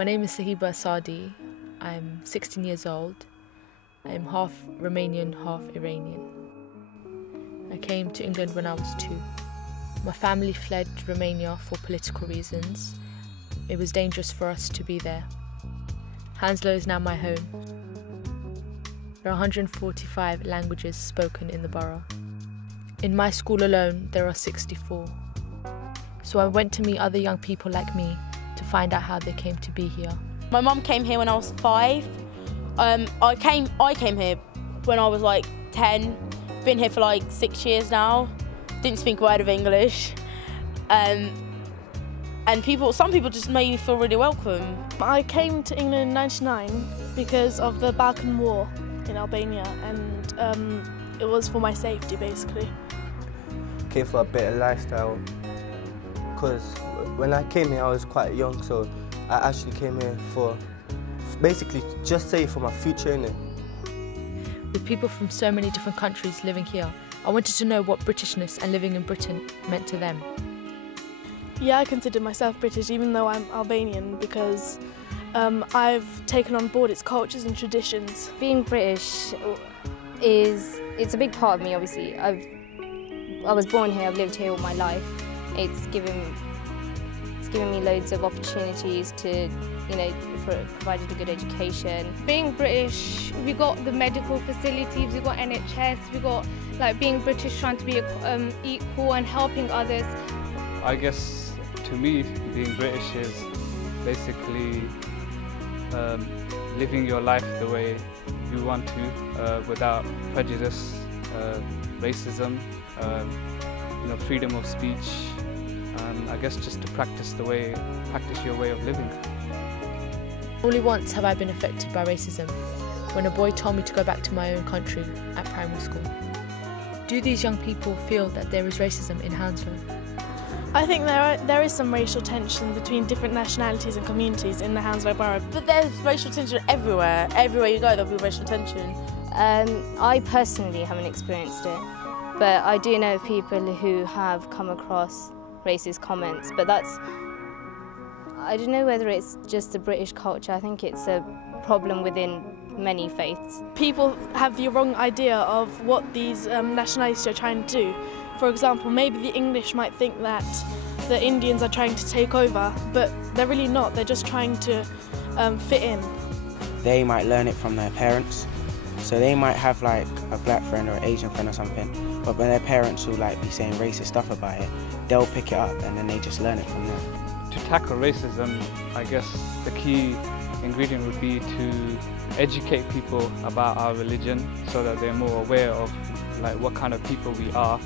My name is Sahiba Sadi. I'm 16 years old. I'm half Romanian, half Iranian. I came to England when I was 2. My family fled Romania for political reasons. It was dangerous for us to be there. HOUNSLOW is now my home. There are 145 languages spoken in the borough. In my school alone, there are 64. So I went to meet other young people like me to find out how they came to be here. My mum came here when I was 5. I came here when I was like 10. Been here for like 6 years now. Didn't speak a word of English. And some people just made me feel really welcome. I came to England in '99 because of the Balkan War in Albania, and it was for my safety basically. Came for a better lifestyle, because when I came here I was quite young, so I actually came here for basically just say for my future, innit? With people from so many different countries living here, I wanted to know what Britishness and living in Britain meant to them. Yeah, I consider myself British even though I'm Albanian, because I've taken on board its cultures and traditions. Being British it's a big part of me, obviously. I was born here, I've lived here all my life. It's given me loads of opportunities to, provided a good education. Being British, we got the medical facilities, we got NHS, we got being British, trying to be equal and helping others. I guess to me, being British is basically living your life the way you want to, without prejudice, racism, freedom of speech, and I guess just to practice your way of living. Only once have I been affected by racism, when a boy told me to go back to my own country at primary school. Do these young people feel that there is racism in HOUNSLOW? I think there is some racial tension between different nationalities and communities in the HOUNSLOW borough. But there's racial tension everywhere. Everywhere you go, there'll be racial tension. I personally haven't experienced it, but I do know people who have come across racist comments, but I don't know whether it's just the British culture. I think it's a problem within many faiths. People have the wrong idea of what these nationalities are trying to do. For example, maybe the English might think that the Indians are trying to take over, but they're really not. They're just trying to fit in. They might learn it from their parents, so they might have like a black friend or an Asian friend or something, but when their parents will be saying racist stuff about it, they'll pick it up and then they just learn it from there. To tackle racism, I guess the key ingredient would be to educate people about our religion so that they're more aware of what kind of people we are,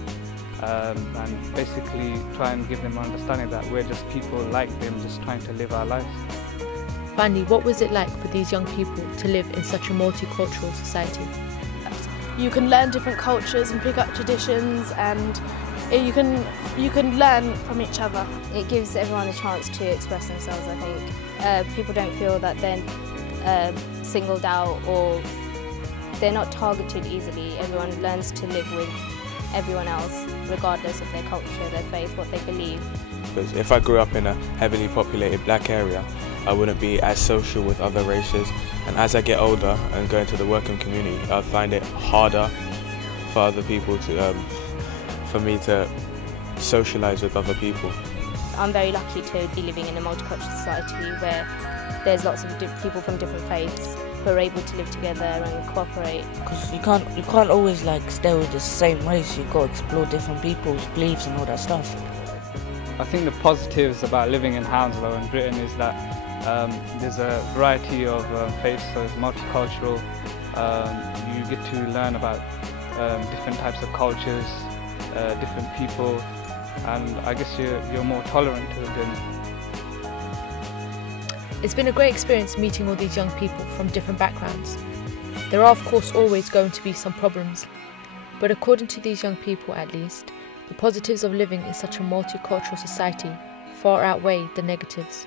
and basically try and give them an understanding that we're just people like them, just trying to live our lives. Finally, what was it like for these young people to live in such a multicultural society? You can learn different cultures and pick up traditions, and you can learn from each other. It gives everyone a chance to express themselves, I think. People don't feel that they're singled out or they're not targeted easily. Everyone learns to live with everyone else, regardless of their culture, their faith, what they believe. Because if I grew up in a heavily populated black area, I wouldn't be as social with other races, and as I get older and go into the working community, I find it harder for other people for me to socialise with other people. I'm very lucky to be living in a multicultural society where there's lots of people from different faiths who are able to live together and cooperate. Because you can't always stay with the same race. You've got to explore different people's beliefs and all that stuff. I think the positives about living in HOUNSLOW in Britain is that there's a variety of faiths, so it's multicultural. You get to learn about different types of cultures, different people, and I guess you're more tolerant to them. It's been a great experience meeting all these young people from different backgrounds. There are of course always going to be some problems, but according to these young people at least, the positives of living in such a multicultural society far outweigh the negatives.